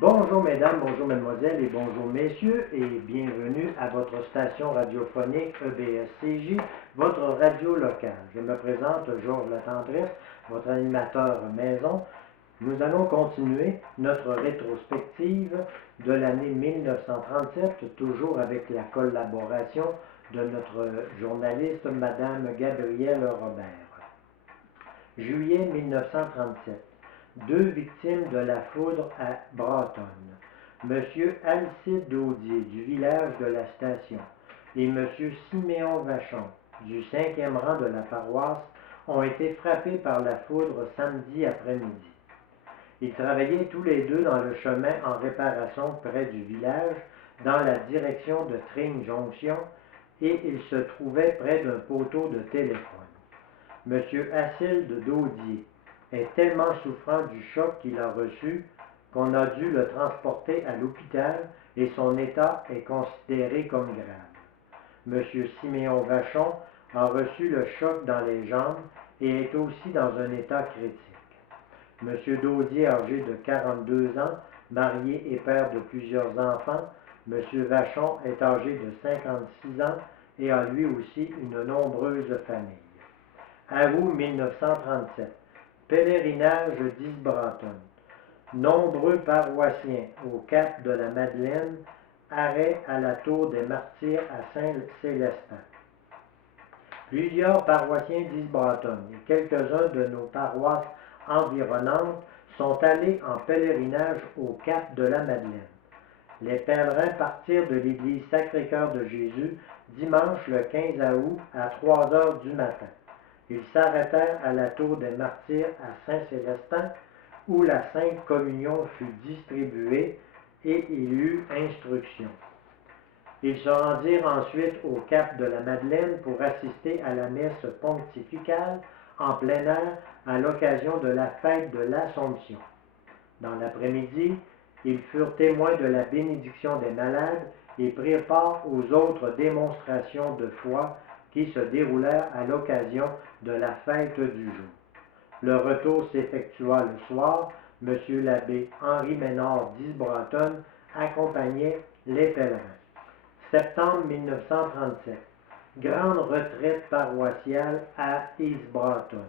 Bonjour mesdames, bonjour mesdemoiselles et bonjour messieurs et bienvenue à votre station radiophonique EBSCJ, votre radio locale. Je me présente, Georges Latendresse, votre animateur maison. Nous allons continuer notre rétrospective de l'année 1937, toujours avec la collaboration de notre journaliste, Madame Gabrielle Robert. Juillet 1937. 2 victimes de la foudre à Bratton. M. Alcide Daudier du village de la station et M. Siméon Vachon du 5e rang de la paroisse ont été frappés par la foudre samedi après-midi. Ils travaillaient tous les deux dans le chemin en réparation près du village, dans la direction de Tring Junction, et ils se trouvaient près d'un poteau de téléphone. M. Alcide Daudier est tellement souffrant du choc qu'il a reçu qu'on a dû le transporter à l'hôpital et son état est considéré comme grave. M. Siméon Vachon a reçu le choc dans les jambes et est aussi dans un état critique. M. Daudier, âgé de 42 ans, marié et père de plusieurs enfants, M. Vachon est âgé de 56 ans et a lui aussi une nombreuse famille. À août 1937. Pèlerinage d'Isbranton. Nombreux paroissiens au cap de la Madeleine, arrêt à la tour des Martyrs à Saint-Célestin. Plusieurs paroissiens d'Isbranton et quelques-uns de nos paroisses environnantes sont allés en pèlerinage au cap de la Madeleine. Les pèlerins partirent de l'église Sacré-Cœur de Jésus dimanche le 15 août à 3 heures du matin. Ils s'arrêtèrent à la tour des Martyrs à Saint-Célestin, où la Sainte Communion fut distribuée et il eut instruction. Ils se rendirent ensuite au cap de la Madeleine pour assister à la messe pontificale en plein air à l'occasion de la fête de l'Assomption. Dans l'après-midi, ils furent témoins de la bénédiction des malades et prirent part aux autres démonstrations de foi qui se déroulèrent à l'occasion de la fête du jour. Le retour s'effectua le soir. M. l'abbé Henri Ménard d'Isbranton accompagnait les pèlerins. Septembre 1937. Grande retraite paroissiale à Isbranton.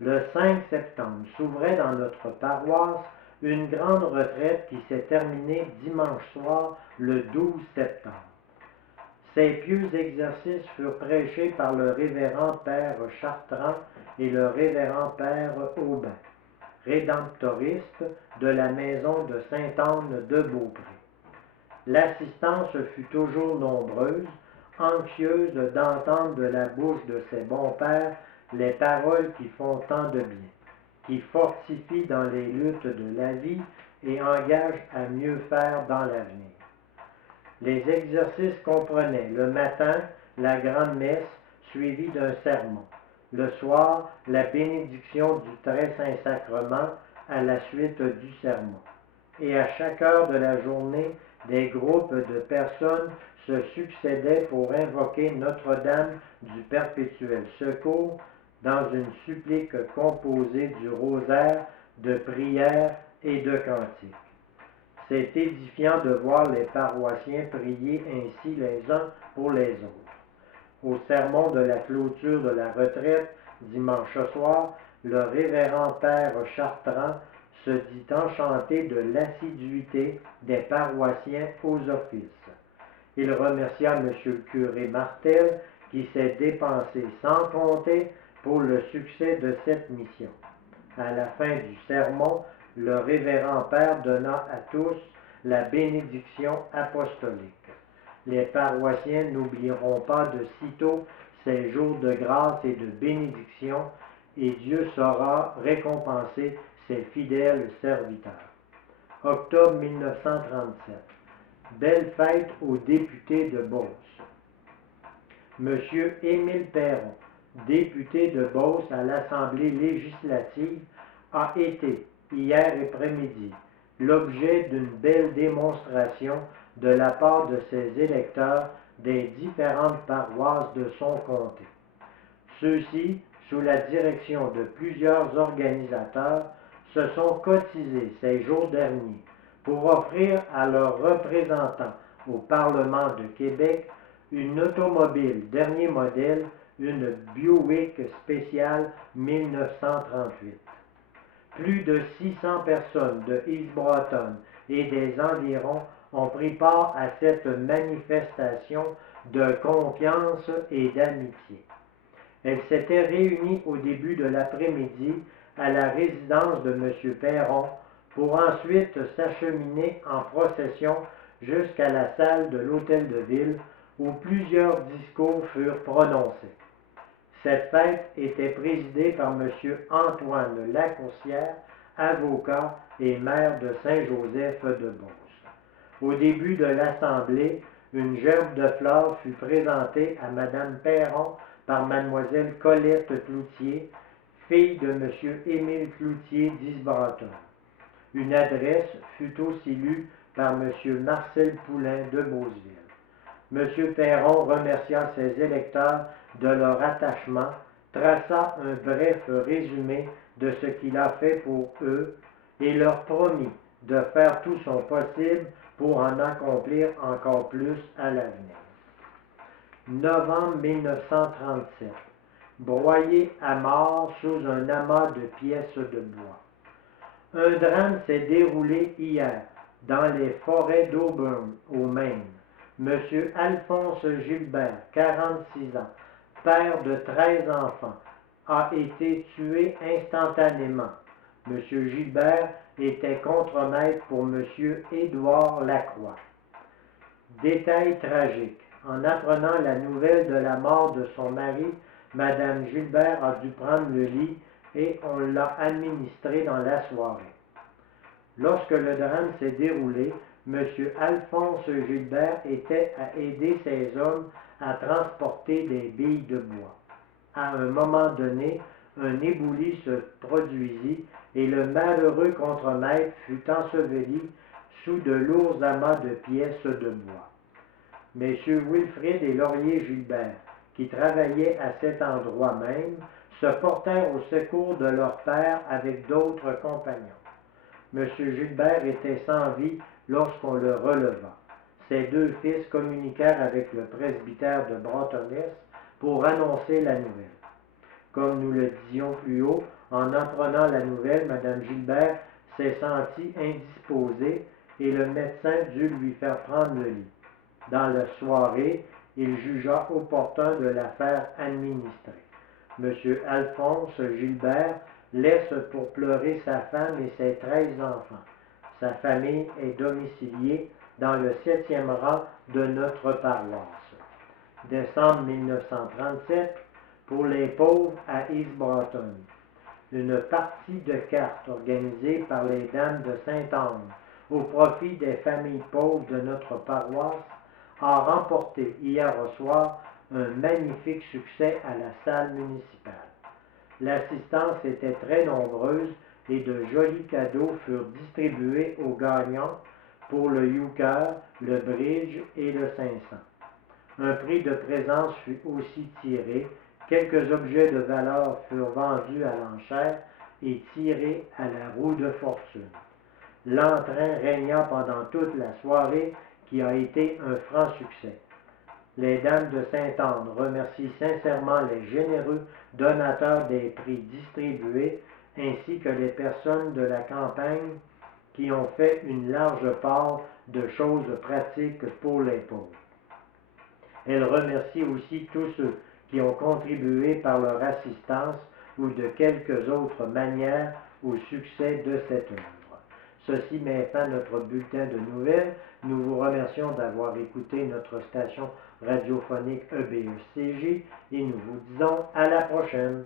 Le 5 septembre s'ouvrait dans notre paroisse une grande retraite qui s'est terminée dimanche soir le 12 septembre. Ces pieux exercices furent prêchés par le révérend Père Chartrand et le révérend Père Aubin, rédemptoriste de la maison de Sainte-Anne de Beaupré. L'assistance fut toujours nombreuse, anxieuse d'entendre de la bouche de ces bons pères les paroles qui font tant de bien, qui fortifient dans les luttes de la vie et engagent à mieux faire dans l'avenir. Les exercices comprenaient le matin la grande messe suivie d'un sermon, le soir la bénédiction du très saint sacrement à la suite du sermon, et à chaque heure de la journée des groupes de personnes se succédaient pour invoquer Notre-Dame du Perpétuel Secours dans une supplique composée du rosaire, de prières et de cantiques. C'est édifiant de voir les paroissiens prier ainsi les uns pour les autres. Au sermon de la clôture de la retraite, dimanche soir, le révérend Père Chartrand se dit enchanté de l'assiduité des paroissiens aux offices. Il remercia M. le curé Martel qui s'est dépensé sans compter pour le succès de cette mission. À la fin du sermon, le révérend Père donna à tous la bénédiction apostolique. Les paroissiens n'oublieront pas de sitôt ces jours de grâce et de bénédiction, et Dieu saura récompenser ses fidèles serviteurs. Octobre 1937. Belle fête aux députés de Beauce. M. Émile Perron, député de Beauce à l'Assemblée législative, a été, hier après-midi, l'objet d'une belle démonstration de la part de ses électeurs des différentes paroisses de son comté. Ceux-ci, sous la direction de plusieurs organisateurs, se sont cotisés ces jours derniers pour offrir à leurs représentants au Parlement de Québec une automobile dernier modèle, une Buick spéciale 1938. Plus de 600 personnes de East Broughton et des environs ont pris part à cette manifestation de confiance et d'amitié. Elle s'était réunie au début de l'après-midi à la résidence de M. Perron pour ensuite s'acheminer en procession jusqu'à la salle de l'Hôtel de Ville où plusieurs discours furent prononcés. Cette fête était présidée par M. Antoine Lacourcière, avocat et maire de Saint-Joseph-de-Beauce. Au début de l'assemblée, une gerbe de fleurs fut présentée à Mme Perron par Mlle Colette Cloutier, fille de M. Émile Cloutier d'Isbranton. Une adresse fut aussi lue par M. Marcel Poulain de Beauceville. M. Perron remercia ses électeurs de leur attachement, traça un bref résumé de ce qu'il a fait pour eux et leur promit de faire tout son possible pour en accomplir encore plus à l'avenir. Novembre 1937. Broyé à mort sous un amas de pièces de bois. Un drame s'est déroulé hier dans les forêts d'Auburn, au Maine. M. Alphonse Gilbert, 46 ans, père de 13 enfants, a été tué instantanément. M. Gilbert était contremaître pour M. Édouard Lacroix. Détail tragique. En apprenant la nouvelle de la mort de son mari, Mme Gilbert a dû prendre le lit et on l'a administré dans la soirée. Lorsque le drame s'est déroulé, M. Alphonse Gilbert était à aider ses hommes à transporter des billes de bois. À un moment donné, un éboulis se produisit et le malheureux contremaître fut enseveli sous de lourds amas de pièces de bois. M. Wilfrid et Laurier Gilbert, qui travaillaient à cet endroit même, se portèrent au secours de leur père avec d'autres compagnons. M. Gilbert était sans vie lorsqu'on le releva. Ses deux fils communiquèrent avec le presbytère de Broughtoness pour annoncer la nouvelle. Comme nous le disions plus haut, en apprenant la nouvelle, Mme Gilbert s'est sentie indisposée et le médecin dut lui faire prendre le lit. Dans la soirée, il jugea opportun de la faire administrer. M. Alphonse Gilbert laisse pour pleurer sa femme et ses 13 enfants. Sa famille est domiciliée dans le 7e rang de notre paroisse. Décembre 1937, pour les pauvres à East Broughton. Une partie de cartes organisée par les dames de Sainte-Anne au profit des familles pauvres de notre paroisse a remporté hier au soir un magnifique succès à la salle municipale. L'assistance était très nombreuse et de jolis cadeaux furent distribués aux gagnants pour le euchre, le bridge et le 500. Un prix de présence fut aussi tiré, quelques objets de valeur furent vendus à l'enchère et tirés à la roue de fortune. L'entrain régna pendant toute la soirée qui a été un franc succès. Les dames de Sainte-Anne remercient sincèrement les généreux donateurs des prix distribués ainsi que les personnes de la campagne qui ont fait une large part de choses pratiques pour les pauvres. Elles remercient aussi tous ceux qui ont contribué par leur assistance ou de quelques autres manières au succès de cette œuvre. Ceci met fin à notre bulletin de nouvelles. Nous vous remercions d'avoir écouté notre station radiophonique EBECJ et nous vous disons à la prochaine.